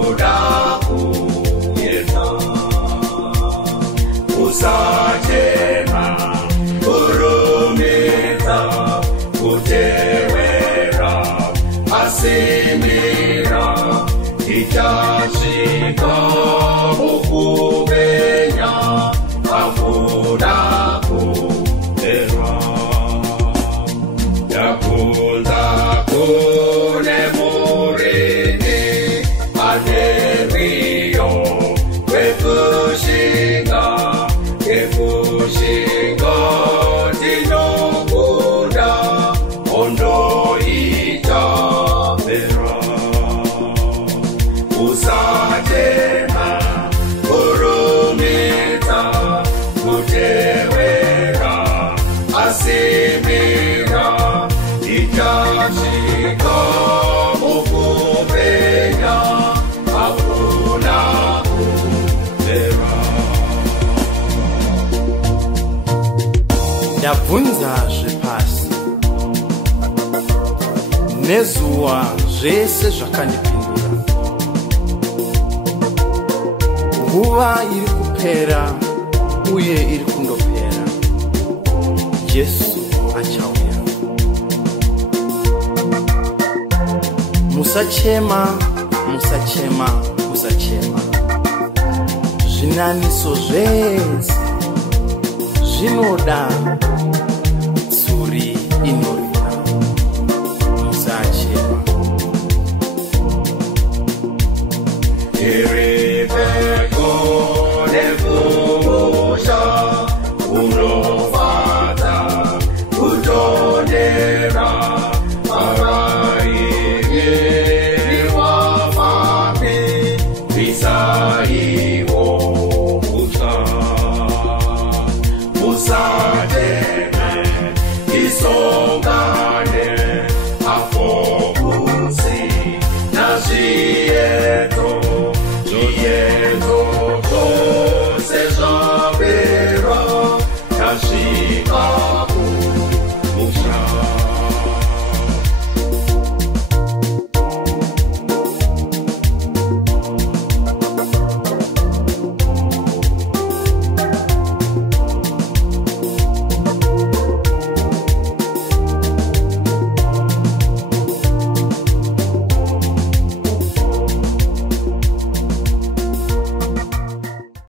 akuda kuyedza. Usachema kurumidza kutevera asimira ichasvika mukupenya akuda kupera. Yakunza kune murimi anerwiyo wekushinga yekushinga tinokunda hondo ichapera. Usachema kurumidza kutevera asimira ichasvika mukupenya hakuna kupera. Ndabvunza zvepasi nezuva zvese zvakandipindura. Nguva iri kupera uye iri kundopera. Jesu achauya. Musachema, musachema, musachema. Zvinaniso zvese zvinoda tsuri inorira. Musachema.